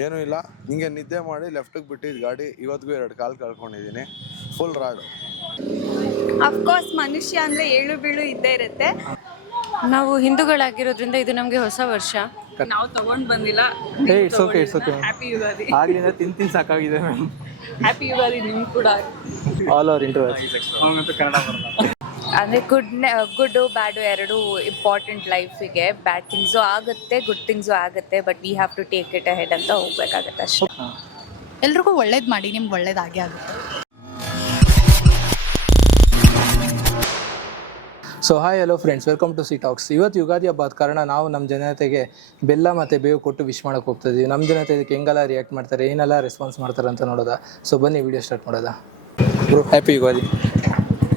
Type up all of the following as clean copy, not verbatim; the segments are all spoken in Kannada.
ಏನೂ ಇಲ್ಲ, ಹಿಂಗೆ ನಿದ್ದೆ ಮಾಡಿ ಲೆಫ್ಟಿಗೆ ಬಿಟ್ಟಿದ್ದು ಗಾಡಿ. ಇವತ್ತಿಗೂ 2 ಕಾಲು ಕಳ್ಕೊಂಡಿದ್ದೀನಿ. Full rod. ಅಫ್ಕೋರ್ಸ್ ಮನುಷ್ಯ ಅಂದರೆ ಏಳು ಬೀಳು ಇದ್ದೇ ಇರುತ್ತೆ. ನಾವು ಹಿಂದೂಗಳಾಗಿರೋದ್ರಿಂದ ಇದು ನಮಗೆ ಹೊಸ ವರ್ಷ. ನಾವು ತಗೊಂಡು ಬಂದಿಲ್ಲ. It's okay happy Ugadi. ಆಗ್ಲಿಂದ ತಿಂದು ಸಾಕಾಗಿದೆ ಮ್ಯಾಮ್. ಹ್ಯಾಪಿ ಯುಗಾದಿ ನಿಮ್ಗೆ ಕೂಡ. ಆಲ್ ಅವರ್ ಇಂಟರ್ವ್ಯೂಸ್ ಕನ್ನಡ ಬರಲ್ಲ. ಅಂದರೆ ಗುಡ್ಡು ಬ್ಯಾಡು ಎರಡೂ ಇಂಪಾರ್ಟೆಂಟ್ ಲೈಫಿಗೆ. ಬ್ಯಾಡ್ ಥಿಂಗ್ಸು ಆಗುತ್ತೆ, ಗುಡ್ ಥಿಂಗ್ಸು ಆಗುತ್ತೆ, but we have to take it ahead ಅಂತ ಹೋಗ್ಬೇಕಾಗತ್ತೆ ಅಷ್ಟೇ. ಎಲ್ರಿಗೂ ಒಳ್ಳೇದು ಮಾಡಿ, ನಿಮ್ಗೆ ಒಳ್ಳೇದಾಗೇ ಆಗುತ್ತೆ. So hi hello friends, welcome to C Talks. ಇವತ್ತು ಯುಗಾದಿ ಹಬ್ಬದ ಕಾರಣ ನಾವು ನಮ್ಮ ಜನತೆಗೆ ಬೆಲ್ಲ ಮತ್ತು ಬೇವು ಕೊಟ್ಟು ವಿಶ್ ಮಾಡೋಕೆ ಹೋಗ್ತಿದ್ದೀವಿ. ನಮ್ಮ ಜನತೆ ಇದಕ್ಕೆ ಹೆಂಗೆಲ್ಲ ರಿಯಾಕ್ಟ್ ಮಾಡ್ತಾರೆ, ಏನೆಲ್ಲ ರೆಸ್ಪಾನ್ಸ್ ಮಾಡ್ತಾರೆ ಅಂತ ನೋಡೋದಾ. ಸೊ ಬನ್ನಿ ವಿಡಿಯೋ ಸ್ಟಾರ್ಟ್ ಮಾಡೋದಾ. Bro happy Ugadi.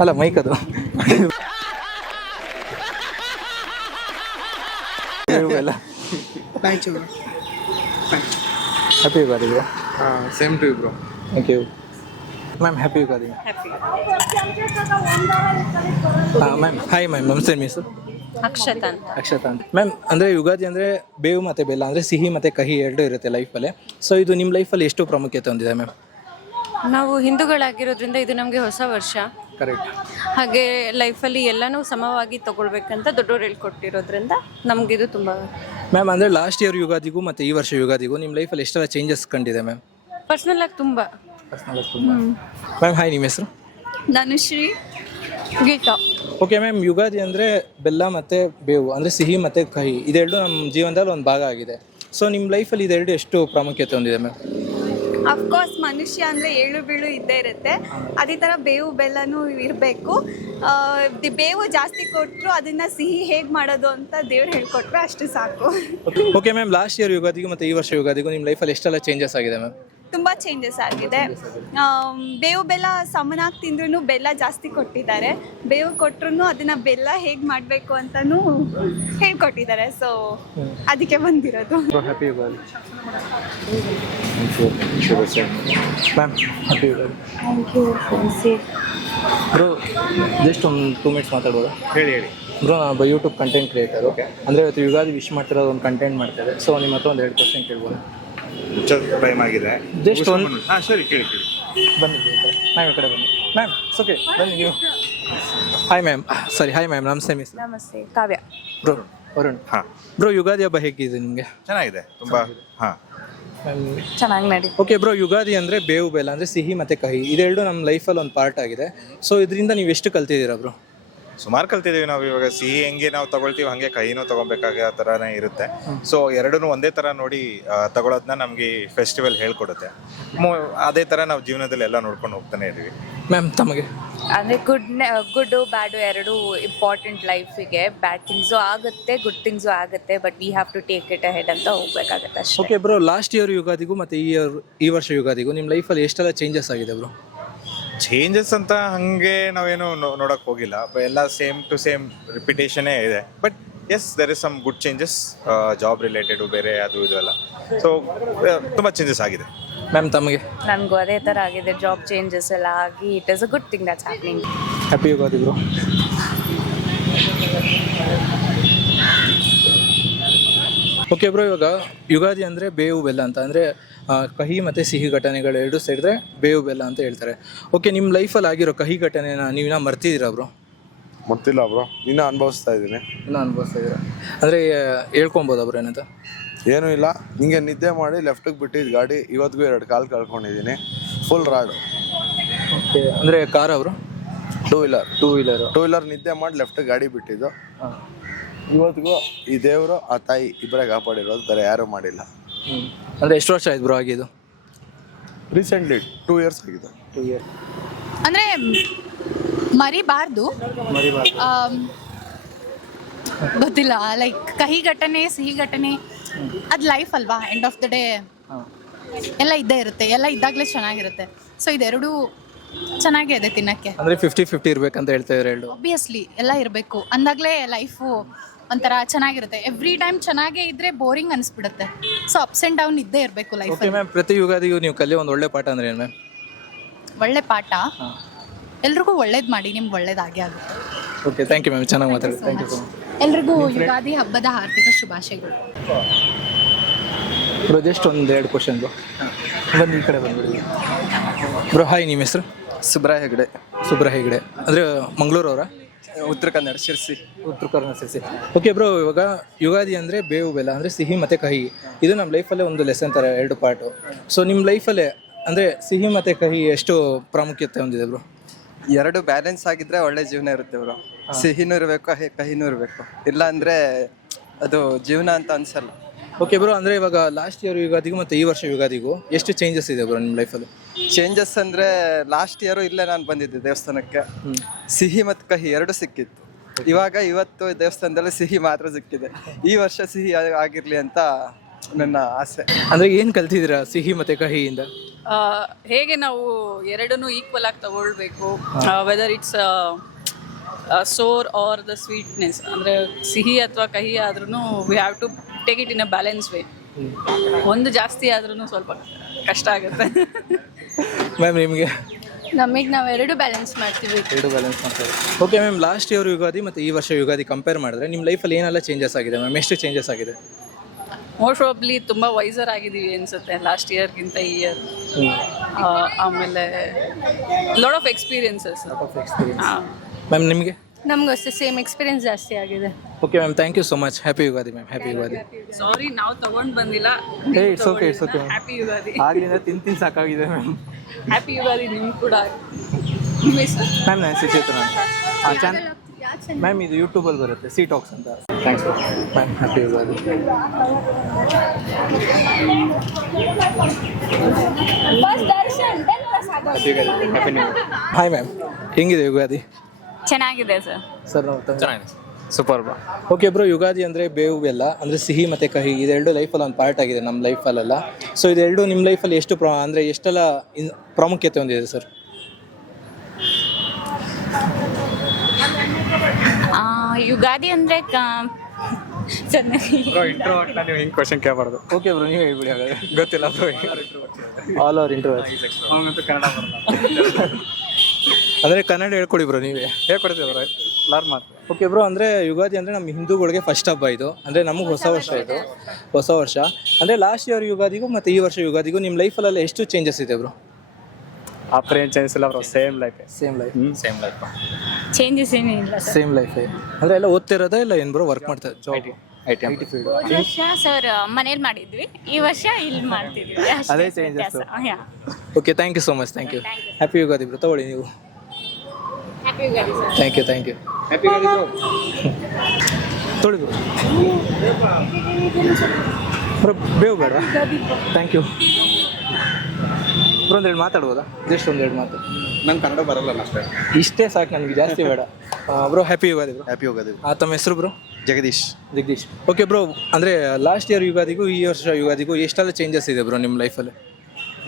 ಅಲ್ಲ ಮೈಕ್ ಅದು ಎಲ್ಲ happy Ugadi bro. Same to you bro. Thank you ma'am. Happy Ugadi ma'am. Hi ma'am, ನಮಸ್ತೆ. ಮಿಸ್ ಅಕ್ಷತಾ ಅಂತ. ಮ್ಯಾಮ್, ಅಂದರೆ ಯುಗಾದಿ ಅಂದರೆ ಬೇವು ಮತ್ತು ಬೆಲ್ಲ, ಅಂದರೆ ಸಿಹಿ ಮತ್ತು ಕಹಿ ಎರಡೂ ಇರುತ್ತೆ ಲೈಫಲ್ಲಿ. ಸೊ ಇದು ನಿಮ್ಮ ಲೈಫಲ್ಲಿ ಎಷ್ಟು ಪ್ರಾಮುಖ್ಯತೆ ಹೊಂದಿದೆ ಮ್ಯಾಮ್? ನಾವು ಹಿಂದೂಗಳಾಗಿರೋದ್ರಿಂದ ಇದು ನಮಗೆ ಹೊಸ ವರ್ಷ. ಕರೆಕ್ಟ್. ಹಾಗೆ ಲೈಫಲ್ಲಿ ಎಲ್ಲನೂ ಸಮವಾಗಿ ತಗೊಳ್ಬೇಕಂತ ದೊಡ್ಡವ್ರು ಹೇಳ್ಕೊಟ್ಟಿರೋದ್ರಿಂದ ನಮಗಿದು ತುಂಬ. ಮ್ಯಾಮ್, ಅಂದರೆ ಲಾಸ್ಟ್ ಇಯರ್ ಯುಗಾದಿಗೂ ಮತ್ತು ಈ ವರ್ಷ ಯುಗಾದಿಗೂ ನಿಮ್ಮ ಲೈಫಲ್ಲಿ ಎಷ್ಟೆಲ್ಲ ಚೇಂಜಸ್ ಕಂಡಿದೆ ಮ್ಯಾಮ್? ಪರ್ಸ್ನಲಾಗಿ ತುಂಬ. ಮ್ಯಾಮ್ ಹಾಯ್, ನಿಮ್ಮ ಹೆಸರು? ಧನುಶ್ರೀ. ಗೀತಾ. ಓಕೆ ಮ್ಯಾಮ್, ಯುಗಾದಿ ಅಂದರೆ ಬೆಲ್ಲ ಮತ್ತು ಬೇವು, ಅಂದರೆ ಸಿಹಿ ಮತ್ತು ಕಹಿ ಇದೆರಡು ನಮ್ಮ ಜೀವನದಲ್ಲಿ ಒಂದು ಭಾಗ ಆಗಿದೆ. ಸೊ ನಿಮ್ಮ ಲೈಫಲ್ಲಿ ಇದೆರಡು ಎಷ್ಟು ಪ್ರಾಮುಖ್ಯತೆ ಹೊಂದಿದೆ ಮ್ಯಾಮ್? ಅಫ್ಕೋರ್ಸ್ ಮನುಷ್ಯ ಅಂದರೆ ಏಳು ಬೀಳು ಇದ್ದೇ ಇರುತ್ತೆ. ಅದೇ ಥರ ಬೇವು ಬೆಲ್ಲನೂ ಇರಬೇಕು. ಬೇವು ಜಾಸ್ತಿ ಕೊಟ್ಟರು ಅದನ್ನು ಸಿಹಿ ಹೇಗೆ ಮಾಡೋದು ಅಂತ ದೇವ್ರು ಹೇಳ್ಕೊಟ್ರು, ಅಷ್ಟು ಸಾಕು. ಓಕೆ ಮ್ಯಾಮ್, ಲಾಸ್ಟ್ ಇಯರ್ ಯುಗಾದಿಗೂ ಮತ್ತು ಈ ವರ್ಷ ಯುಗಾದಿಗೂ ನಿಮ್ಮ ಲೈಫಲ್ಲಿ ಎಷ್ಟೆಲ್ಲ ಚೇಂಜಸ್ ಆಗಿದೆ ಮ್ಯಾಮ್? ತುಂಬ ಚೇಂಜಸ್ ಆಗಿದೆ. ಬೇವು ಬೆಲ್ಲ ಸಮನಾಗಿ ತಿಂದ್ರೂ ಬೆಲ್ಲ ಜಾಸ್ತಿ ಕೊಟ್ಟಿದ್ದಾರೆ. ಬೇವು ಕೊಟ್ಟರು ಅದನ್ನು ಬೆಲ್ಲ ಹೇಗೆ ಮಾಡಬೇಕು ಅಂತಲೂ ಹೇಳ್ಕೊಟ್ಟಿದ್ದಾರೆ. ಸೊ ಅದಕ್ಕೆ ಬಂದಿರೋದು. Happy Ugadi ma'am. Happy Ugadi. Bro just ಒಂದು 2 ಮಿನಿಟ್ಸ್ ಮಾತಾಡ್ಬೋದಾ? ಹೇಳಿ. ಬ್ರೋ, ನಾನು ಯೂಟ್ಯೂಬ್ ಕಂಟೆಂಟ್ ಕ್ರಿಯೇಟರು. ಅಂದರೆ ಇವತ್ತು ಯುಗಾದಿ ವಿಶ್ ಮಾಡ್ತಿರೋದು ಒಂದು ಕಂಟೆಂಟ್ ಮಾಡ್ತಾರೆ. ಸೊ ನಿಮ್ಮ ಹತ್ರ ಒಂದು 2 ಕ್ವಶನ್ ಕೇಳ್ಬೋದು? ಟೈಮ್ ಆಗಿದೆ. ಜಸ್ಟ್ ಒಂದು. ಹಾಂ ಸರಿ, ಕೇಳಿ. ಬನ್ನಿ ಮ್ಯಾಮ್, ಈ ಕಡೆ ಬನ್ನಿ ಮ್ಯಾಮ್. ಓಕೆ ಬನ್ನಿ ನೀವು. Hi ma'am. Sorry, hi ma'am. ನಮಸ್ತೆ ಮಿಸ್. ನಮಸ್ತೆ. ಕಾವ್ಯ. ಬ್ರೋ ವರುಣ್. ಹಾಂ ಬ್ರೋ, ಯುಗಾದಿ ಹಬ್ಬ ಹೇಗಿದೆ ನಿಮಗೆ? ಚೆನ್ನಾಗಿದೆ ತುಂಬ. ಹಾಂ ಮ್ಯಾಮ್ ಚೆನ್ನಾಗಿ ನಡಿ. ಓಕೆ ಬ್ರೋ, ಯುಗಾದಿ ಅಂದರೆ ಬೇವು ಬೆಲ್ಲ, ಅಂದರೆ ಸಿಹಿ ಮತ್ತು ಕಹಿ ಇದೆರಡು ನಮ್ಮ ಲೈಫಲ್ಲಿ ಒಂದು ಪಾರ್ಟ್ ಆಗಿದೆ. ಸೊ ಇದರಿಂದ ನೀವು ಎಷ್ಟು ಕಲ್ತಿದ್ದೀರಾ ಬ್ರೋ? ಸುಮಾರು ಕಲ್ತಿದ್ದೀವಿ ನಾವು. ಇವಾಗ ಸಿಹಿ ಹೆಂಗೆ ನಾವು ತಗೊಳ್ತೀವಿ ಹಾಗೆ ಕಹಿನೂ ತೊಗೊಬೇಕಾಗ ಆ ಥರನೇ ಇರುತ್ತೆ. ಸೊ ಎರಡೂ ಒಂದೇ ಥರ ನೋಡಿ ತಗೊಳ್ಳೋದನ್ನ ನಮಗೆ ಫೆಸ್ಟಿವಲ್ ಹೇಳ್ಕೊಡುತ್ತೆ. ಅದೇ ಥರ ನಾವು ಜೀವನದಲ್ಲಿ ಎಲ್ಲ ನೋಡ್ಕೊಂಡು ಹೋಗ್ತಾನೆ ಇದ್ದೀವಿ. ಮ್ಯಾಮ್ ತಮಗೆ? ಅಂದರೆ ಗುಡ್ಡು ಬ್ಯಾಡು ಎರಡೂ ಇಂಪಾರ್ಟೆಂಟ್ ಲೈಫಿಗೆ. ಬ್ಯಾಡ್ ಥಿಂಗ್ಸು ಆಗುತ್ತೆ, ಗುಡ್ ಥಿಂಗ್ಸು ಆಗುತ್ತೆ, but we have to take it ahead ಅಂತ ಹೋಗ್ಬೇಕಾಗತ್ತೆ ಅಷ್ಟೇ. ಓಕೆ ಬ್ರೋ, ಲಾಸ್ಟ್ ಇಯರ್ ಯುಗಾದಿಗೂ ಮತ್ತು ಈ ವರ್ಷ ಯುಗಾದಿಗೂ ನಿಮ್ಮ ಲೈಫಲ್ಲಿ ಎಷ್ಟೆಲ್ಲ ಚೇಂಜಸ್ ಆಗಿದೆ ಬ್ರೋ? ಚೇಂಜಸ್ ಅಂತ ಹಾಗೆ ನಾವೇನು ನೋಡೋಕ್ಕೆ ಹೋಗಿಲ್ಲ. ಎಲ್ಲ ಸೇಮ್ ಟು ಸೇಮ್ ರಿಪಿಟೇಷನೇ ಇದೆ. But yes, there is some good changes. Job related ಬೇರೆ ಅದು ಇದು ಎಲ್ಲ. ಸೊ ತುಂಬ ಚೇಂಜಸ್ ಆಗಿದೆ. ಮ್ಯಾಮ್ ತಮಗೆ? ನನಗೂ ಅದೇ ಥರ ಆಗಿದೆ. ಜಾಬ್ ಚೇಂಜಸ್ ಎಲ್ಲ ಆಗಿ it is a good thing that's happening. Happy Ugadi bro. Okay bro, ಇವಾಗ ಯುಗಾದಿ ಅಂದರೆ ಬೇವು ಬೆಲ್ಲ ಅಂತ, ಅಂದರೆ ಕಹಿ ಮತ್ತು ಸಿಹಿ ಘಟನೆಗಳು ಎರಡು ಸೇರಿದ್ರೆ ಬೇವು ಬೆಲ್ಲ ಅಂತ ಹೇಳ್ತಾರೆ. ಓಕೆ, ನಿಮ್ಮ ಲೈಫಲ್ಲಿ ಆಗಿರೋ ಕಹಿ ಘಟನೆನ ನೀವಿನ್ನ ಮರ್ತಿದ್ದೀರಾ ಬ್ರೋ? ಮರ್ತಿಲ್ಲ ಬ್ರೋ, ಇನ್ನೂ ಅನುಭವಿಸ್ತಾ ಇದ್ದೀನಿ. ಇನ್ನೂ ಅನುಭವಿಸ್ತಾ ಇದ್ದೀರಾ? ಅಂದರೆ ಹೇಳ್ಕೊಬೋದಾ ಬ್ರೋ ಏನಂತ? ಏನೂ ಇಲ್ಲ, ಹಿಂಗೆ ನಿದ್ದೆ ಮಾಡಿ ಲೆಫ್ಟಿಗೆ ಬಿಟ್ಟಿದ್ದು ಗಾಡಿ. ಇವತ್ತಿಗೂ 2 ಕಾಲು ಕಳ್ಕೊಂಡಿದ್ದೀನಿ. Full rod. ಓಕೆ, ಅಂದರೆ ಕಾರ್ ಅವರು? ಟೂ ವೀಲರ್ ನಿದ್ದೆ ಮಾಡಿ ಲೆಫ್ಟಿಗೆ ಗಾಡಿ ಬಿಟ್ಟಿದ್ದು. ಹಾಂ. ಇವತ್ತಿಗೂ ಈ ದೇವರು ಆ ತಾಯಿ ಇಬ್ಬರೇ ಕಾಪಾಡಿರೋದು, ಬೇರೆ ಯಾರೂ ಮಾಡಿಲ್ಲ. ಅಂದರೆ ಎಷ್ಟು ವರ್ಷ ಆಯ್ತು ಬ್ರೋ ಆಗಿದ್ದು? ರೀಸೆಂಟ್ಲಿ 2 ಇಯರ್ಸ್ ಆಗಿದೆ. 2 ಇಯರ್. ಅಂದರೆ ಮರಿಬಾರ್ದು. ಗೊತ್ತಿಲ್ಲ, ಲೈಕ್ ಕಹಿ ಘಟನೆ ಸಿಹಿ ಘಟನೆ ಅದು ಲೈಫ್ ಅಲ್ವಾ. ಎಂಡ್ ಆಫ್ ದ ಡೇ ಎಲ್ಲ ಇದ್ದೇ ಇರುತ್ತೆ. ಎಲ್ಲ ಇದ್ದಾಗಲೇ ಚೆನ್ನಾಗಿರುತ್ತೆ. ಸೊ ಇದೆರಡೂ ಚೆನ್ನಾಗೇ ಇದೆ ತಿನ್ನಕ್ಕೆ. ಅಂದರೆ 50-50 ಇರಬೇಕಂತ ಹೇಳ್ತಾ ಇದ್ದಾರೆ ಎರಡು. ಆಬ್ವಿಯಸ್ಲಿ ಎಲ್ಲ ಇರಬೇಕು ಅಂದಾಗಲೇ ಲೈಫು ಒಂಥರ ಚೆನ್ನಾಗಿರುತ್ತೆ. ಎವ್ರಿ ಟೈಮ್ ಚೆನ್ನಾಗೇ ಇದ್ದರೆ ಬೋರಿಂಗ್ ಅನಿಸ್ಬಿಡುತ್ತೆ. ಸೊ ಅಪ್ಸ್ ಆ್ಯಂಡ್ ಡೌನ್ ಇದ್ದೇ ಇರಬೇಕು ಲೈಫ್. ಓಕೆ ಮ್ಯಾಮ್, ಪ್ರತಿ ಯುಗಾದಿಗೂ ನೀವು ಕಲಿಯೋ ಒಂದು ಒಳ್ಳೆ ಪಾಠ ಅಂದರೆ ಏನು ಮ್ಯಾಮ್? ಒಳ್ಳೆ ಪಾಠ, ಎಲ್ರಿಗೂ ಒಳ್ಳೇದು ಮಾಡಿ, ನಿಮ್ಗೆ ಒಳ್ಳೇದಾಗೇ ಆಗುತ್ತೆ. Okay, thank you ma'am. ಚೆನ್ನಾಗಿ ಮಾತಾಡಿ. Thank you so much. ಎಲ್ರಿಗೂ ಯುಗಾದಿ ಹಬ್ಬದ ಹಾರ್ದಿಕ ಶುಭಾಶಯಗಳು. ಬ್ರೋ ಜಸ್ಟ್ ಒಂದೆರಡು ಕ್ವಶನ್ ಬ್ರೋ. ಬನ್ನಿ ಈ ಕಡೆ ಬಂದ್ಬಿಡಿ ಬ್ರೋ. ಹಾಯ್, ನಿಮ್ಮ ಹೆಸರು? ಸುಬ್ರಾಯ ಹೆಗಡೆ, ಸುಬ್ರ ಹೆಗಡೆ. ಅಂದರೆ ಮಂಗಳೂರವರ? ಉತ್ತರ ಕನ್ನಡ, ಶಿರ್ಸಿ. ಉತ್ತರ ಕನ್ನಡ ಸೇರಿಸಿ. ಓಕೆ ಬ್ರೋ, ಇವಾಗ ಯುಗಾದಿ ಅಂದರೆ ಬೇವು ಬೆಲ್ಲ ಅಂದರೆ ಸಿಹಿ ಮತ್ತು ಕಹಿ. ಇದು ನಮ್ಮ ಲೈಫಲ್ಲೇ ಒಂದು ಲೆಸನ್ ಥರ, 2 ಪಾರ್ಟು. ಸೊ ನಿಮ್ಮ ಲೈಫಲ್ಲೇ ಅಂದರೆ ಸಿಹಿ ಮತ್ತು ಕಹಿ ಎಷ್ಟು ಪ್ರಾಮುಖ್ಯತೆ ಹೊಂದಿದೆ ಬ್ರೋ? ಎರಡು ಬ್ಯಾಲೆನ್ಸ್ ಆಗಿದ್ರೆ ಒಳ್ಳೆ ಜೀವನ ಇರುತ್ತೆ ಬ್ರೋ. ಸಿಹಿನೂ ಇರಬೇಕು, ಕಹಿನೂ ಇರಬೇಕು. ಇಲ್ಲ ಅಂದರೆ ಅದು ಜೀವನ ಅಂತ ಅನ್ಸಲ್ಲ. ಓಕೆ ಬ್ರೋ, ಅಂದರೆ ಇವಾಗ ಲಾಸ್ಟ್ ಇಯರ್ ಯುಗಾದಿಗೂ ಮತ್ತು ಈ ವರ್ಷ ಯುಗಾದಿಗೂ ಎಷ್ಟು ಚೇಂಜಸ್ ಇದೆ ಬ್ರೋ ನಿಮ್ಮ ಲೈಫಲ್ಲಿ? ಚೇಂಜಸ್ ಅಂದರೆ ಲಾಸ್ಟ್ ಇಯರು ಇಲ್ಲೇ ನಾನು ಬಂದಿದ್ದೆ ದೇವಸ್ಥಾನಕ್ಕೆ, ಸಿಹಿ ಮತ್ತು ಕಹಿ ಎರಡು ಸಿಕ್ಕಿತ್ತು. ಇವತ್ತು ದೇವಸ್ಥಾನದಲ್ಲಿ ಸಿಹಿ ಮಾತ್ರ ಸಿಕ್ಕಿದೆ. ಈ ವರ್ಷ ಸಿಹಿ ಆಗಿರಲಿ ಅಂತ ನನ್ನ ಆಸೆ. ಅಂದರೆ ಏನು ಕಲ್ತಿದ್ದೀರಾ ಸಿಹಿ ಮತ್ತು ಕಹಿಯಿಂದ? ಹೇಗೆ ನಾವು ಎರಡನ್ನೂ ಈಕ್ವಲ್ ಆಗಿ ತಗೊಳ್ಬೇಕು, whether it's sour or the sweetness, ಅಂದರೆ ಸಿಹಿ ಅಥವಾ ಕಹಿ ಆದ್ರೂ we have to take it in a balance way. ಒಂದು ಜಾಸ್ತಿ ಆದ್ರೂ ಸ್ವಲ್ಪ ಕಷ್ಟ ಆಗುತ್ತೆ. ಮ್ಯಾಮ್ ನಿಮಗೆ? ನಮಗೆ ನಾವು ಎರಡು ಬ್ಯಾಲೆನ್ಸ್ ಮಾಡ್ತೀವಿ. 2 ಬ್ಯಾಲೆನ್ಸ್ ಮಾಡ್ತಾರೆ. Okay ma'am, last year Ugadi ಮತ್ತು ಈ ವರ್ಷ ಯುಗಾದಿ ಕಂಪೇರ್ ಮಾಡಿದ್ರೆ ನಿಮ್ಮ ಲೈಫಲ್ಲಿ ಏನೆಲ್ಲ ಚೇಂಜಸ್ ಆಗಿದೆ ಮ್ಯಾಮ್? ಎಷ್ಟು ಚೇಂಜಸ್ ಆಗಿದೆ? ಮೋಸ್ಟ್ ಪ್ರಾಬ್ಲಿ ತುಂಬ ವೈಸರ್ ಆಗಿದ್ದೀವಿ ಅನಿಸುತ್ತೆ ಲಾಸ್ಟ್ ಇಯರ್ಗಿಂತ ಈ ಇಯರ್. ಆಮೇಲೆ ಲಾಟ್ ಆಫ್ ಎಕ್ಸ್ಪೀರಿಯನ್ಸಸ್. ಮ್ಯಾಮ್ ನಿಮಗೆ? ನಮಗೂ ಅಷ್ಟೇ ಸೇಮ್ ಎಕ್ಸ್ಪೀರಿಯನ್ಸ್ ಜಾಸ್ತಿ ಆಗಿದೆ. Okay ma'am, thank you so much. Happy Ugadi ma'am. Happy Ugadi. Sorry, ನಾವು ತಗೊಂಡು ಬಂದಿಲ್ಲ. It's okay. ಹ್ಯಾಪಿ ಯುಗಾದಿ. ಆಗಲಿಂದ ತಿಂದು ಸಾಕಾಗಿದೆ ಮ್ಯಾಮ್. ಹ್ಯಾಪಿ ಯುಗಾದಿ ನಿಮ್ಗೆ ಕೂಡ. ನಿಮ್ಮ ಹೆಸರು? ಮ್ಯಾಮ್ ನನ್ನ ಹೆಸರು ಚೇತನ ಅಂತ. ಮ್ಯಾಮ್ ಇದು ಯೂಟ್ಯೂಬಲ್ಲಿ ಬರುತ್ತೆ, ಸಿ ಟಾಕ್ಸ್ ಅಂತ. Thanks ma'am. Happy Ugadi. Hi ma'am, ಹೆಂಗಿದೆ ಯುಗಾದಿ? ಚೆನ್ನಾಗಿದೆ ಸರ್. ಸರ್ ಚೆನ್ನಾಗಿದೆ, super bro. Okay bro, Ugadi ಅಂದರೆ ಬೇವು ಬೆಲ್ಲ ಅಂದರೆ ಸಿಹಿ ಮತ್ತು ಕಹಿ ಇದೆರಡು ಲೈಫಲ್ಲಿ ಒಂದು ಪಾರ್ಟ್ ಆಗಿದೆ ನಮ್ಮ ಲೈಫಲ್ಲೆಲ್ಲ. ಸೊ ಇದೆರಡು ನಿಮ್ಮ ಲೈಫಲ್ಲಿ ಎಷ್ಟು ಅಂದರೆ ಎಷ್ಟೆಲ್ಲ ಪ್ರಾಮುಖ್ಯತೆ ಹೊಂದಿದೆ ಸರ್? ಯುಗಾದಿ ಅಂದರೆ ನೀವು ಹಿಂಗೆ ಕ್ವಶನ್ ಕೇಳಬಾರ್ದು. ಓಕೆ ಬ್ರೋ, ನೀವು ಹೇಳ್ಬಿಡಿ ಹಾಗಾದ್ರೆ. ಗೊತ್ತಿಲ್ಲ bro. All over interview Kannada ಅಂದರೆ ಕನ್ನಡ ಹೇಳ್ಕೊಡಿ ಬ್ರೋ, ನೀವೇ ಹೇಳ್ಕೊಡ್ತೀವಿ ಬ್ರೋ. ಲರ್ನ್ ಮಾತು. ಓಕೆ ಬ್ರೋ, ಅಂದರೆ ಯುಗಾದಿ ಅಂದರೆ ನಮ್ಮ ಹಿಂದೂಗಳಿಗೆ ಫಸ್ಟ್ ಹಬ್ಬ ಇದು, ಅಂದರೆ ನಮಗೆ ಹೊಸ ವರ್ಷ ಇದು, ಹೊಸ ವರ್ಷ. ಅಂದರೆ ಲಾಸ್ಟ್ ಇಯರ್ ಯುಗಾದಿಗೂ ಮತ್ತು ಈ ವರ್ಷ ಯುಗಾದಿಗೂ ನಿಮ್ಮ ಲೈಫಲ್ಲೆಲ್ಲ ಎಷ್ಟು ಚೇಂಜಸ್ ಇದೆ ಬ್ರೋ? ಆ ಥರ ಏನು ಚೇಂಜಸ್ ಇಲ್ಲ bro, same life. Same life. Same life. Changes ಏನಿಲ್ಲ ಸರ್. ಸೇಮ್ ಲೈಫೇ ಅಂದರೆ ಎಲ್ಲ ಓದ್ತಿರೋದೇ ಇಲ್ಲ ಏನು ಬ್ರೋ? ವರ್ಕ್ ಮಾಡ್ತಾರೆ, ಜಾಬ್, ಐ ಟಿ ಫೀಲ್ಡ್. ವರ್ಷ ಸರ್ ಮನೇಲಿ ಮಾಡಿದ್ವಿ, ಈ ವರ್ಷ ಇಲ್ಲಿ ಮಾಡ್ತಿದ್ವಿ. ಅದೇ changes. Okay, thank you so much. Thank you. Happy Ugadi bro. ತಗೊಳ್ಳಿ ನೀವು. Thank you. Thank you. Happy Ugadi bro. ತೊಳಿ ಬ್ರೋ. ಬ್ರೋ ಬೇವು ಬೇಡ. Thank you bro. ಒಂದೆರಡು ಮಾತಾಡ್ಬೋದಾ? ಜಸ್ಟ್ ಒಂದೆರಡು ಮಾತು. ನಂಗೆ ಕನ್ನಡ ಬರಲ್ಲ ಅಷ್ಟೇ. ಇಷ್ಟೇ ಸಾಕು ನನಗೆ, ಜಾಸ್ತಿ ಬೇಡ. Bro happy Ugadi bro. Happy Ugadi. ತಮ್ಮ ಹೆಸರು bro? Jagadish. Jagadish. Okay bro, ಅಂದರೆ ಲಾಸ್ಟ್ ಇಯರ್ ಯುಗಾದಿಗೂ ಈ ವರ್ಷ ಯುಗಾದಿಗೂ ಎಷ್ಟೆಲ್ಲ ಚೇಂಜಸ್ ಇದೆ ಬ್ರೋ ನಿಮ್ಮ ಲೈಫಲ್ಲಿ?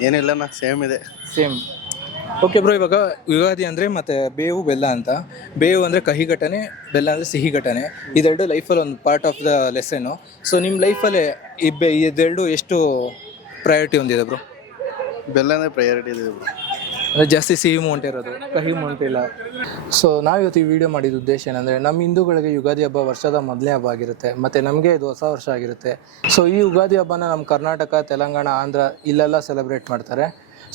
ಏನಿಲ್ಲಣ್ಣ, ಸೇಮ್ ಇದೆ. ಸೇಮ್. ಓಕೆ ಬ್ರೋ, ಇವಾಗ ಯುಗಾದಿ ಅಂದರೆ ಮತ್ತು ಬೇವು ಬೆಲ್ಲ ಅಂತ. ಬೇವು ಅಂದರೆ ಕಹಿ ಘಟನೆ, ಬೆಲ್ಲ ಅಂದರೆ ಸಿಹಿ ಘಟನೆ. ಇದೆರಡು ಲೈಫಲ್ಲಿ ಒಂದು part of the lesson. So ನಿಮ್ಮ ಲೈಫಲ್ಲಿ ಇದೆರಡು ಎಷ್ಟು ಪ್ರಯಾರಿಟಿ ಹೊಂದಿದೆ ಬ್ರೋ? ಬೆಲ್ಲ ಅಂದರೆ ಪ್ರಯಾರಿಟಿ ಇದೆ ಬ್ರೋ. ಅಂದರೆ ಜಾಸ್ತಿ ಸಿಹಿ ಮೂಮೆಂಟ್ ಇರೋದು, ಕಹಿ ಮೂಮೆಂಟ್ ಇಲ್ಲ. ಸೊ ನಾವಿವತ್ತು ಈ ವಿಡಿಯೋ ಮಾಡಿದ ಉದ್ದೇಶ ಏನಂದರೆ, ನಮ್ಮ ಹಿಂದೂಗಳಿಗೆ ಯುಗಾದಿ ಹಬ್ಬ ವರ್ಷದ ಮೊದಲನೇ ಹಬ್ಬ ಆಗಿರುತ್ತೆ, ಮತ್ತು ನಮಗೆ ಇದು ಹೊಸ ವರ್ಷ ಆಗಿರುತ್ತೆ. ಸೊ ಈ ಯುಗಾದಿ ಹಬ್ಬನ ನಮ್ಮ ಕರ್ನಾಟಕ, ತೆಲಂಗಾಣ, ಆಂಧ್ರ ಇಲ್ಲೆಲ್ಲ ಸೆಲೆಬ್ರೇಟ್ ಮಾಡ್ತಾರೆ.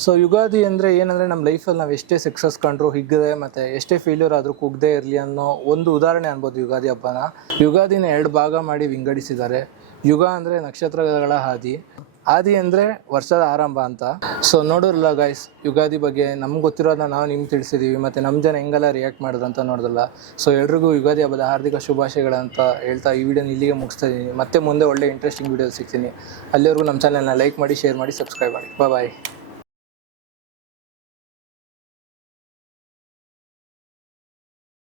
ಸೊ ಯುಗಾದಿ ಅಂದರೆ ಏನಂದರೆ, ನಮ್ಮ ಲೈಫಲ್ಲಿ ನಾವು ಎಷ್ಟೇ ಸಕ್ಸಸ್ ಕಂಡ್ರು ಹಿಗ್ಗದೆ ಮತ್ತು ಎಷ್ಟೇ ಫೇಲ್ಯೂರ್ ಆದರೂ ಕುಗ್ದೇ ಇರಲಿ ಅನ್ನೋ ಒಂದು ಉದಾಹರಣೆ ಅನ್ಬೋದು ಯುಗಾದಿ ಹಬ್ಬನ. ಯುಗಾದಿನ 2 ಭಾಗ ಮಾಡಿ ವಿಂಗಡಿಸಿದ್ದಾರೆ. ಯುಗ ಅಂದರೆ ನಕ್ಷತ್ರಗಳ ಹಾದಿ, ಆದಿ ಅಂದರೆ ವರ್ಷದ ಆರಂಭ ಅಂತ. ಸೊ ನೋಡೋರಲ್ಲ ಗೈಸ್, ಯುಗಾದಿ ಬಗ್ಗೆ ನಮ್ಗೆ ಗೊತ್ತಿರೋದನ್ನ ನಾವು ನಿಮ್ಗೆ ತಿಳಿಸಿದ್ದೀವಿ, ಮತ್ತು ನಮ್ಮ ಜನ ಹೆಂಗೆಲ್ಲ ರಿಯಾಕ್ಟ್ ಮಾಡಿದ್ರು ಅಂತ ನೋಡಿದ್ರಲ್ಲ. ಸೊ ಎಲ್ರಿಗೂ ಯುಗಾದಿ ಹಬ್ಬದ ಹಾರ್ದಿಕ ಶುಭಾಶಯಗಳಂತ ಹೇಳ್ತಾ ಈ ವಿಡಿಯೋನ ಇಲ್ಲಿಗೆ ಮುಗಿಸ್ತಾ ಇದ್ದೀನಿ. ಮತ್ತೆ ಮುಂದೆ ಒಳ್ಳೆ ಇಂಟ್ರೆಸ್ಟಿಂಗ್ ವಿಡಿಯೋ ಸಿಗ್ತೀನಿ. ಅಲ್ಲಿವರೆಗೂ ನಮ್ಮ ಚಾನಲ್ನ ಲೈಕ್ ಮಾಡಿ, ಶೇರ್ ಮಾಡಿ, ಸಬ್ಸ್ಕ್ರೈಬ್ ಮಾಡಿ. ಬಾಯ್.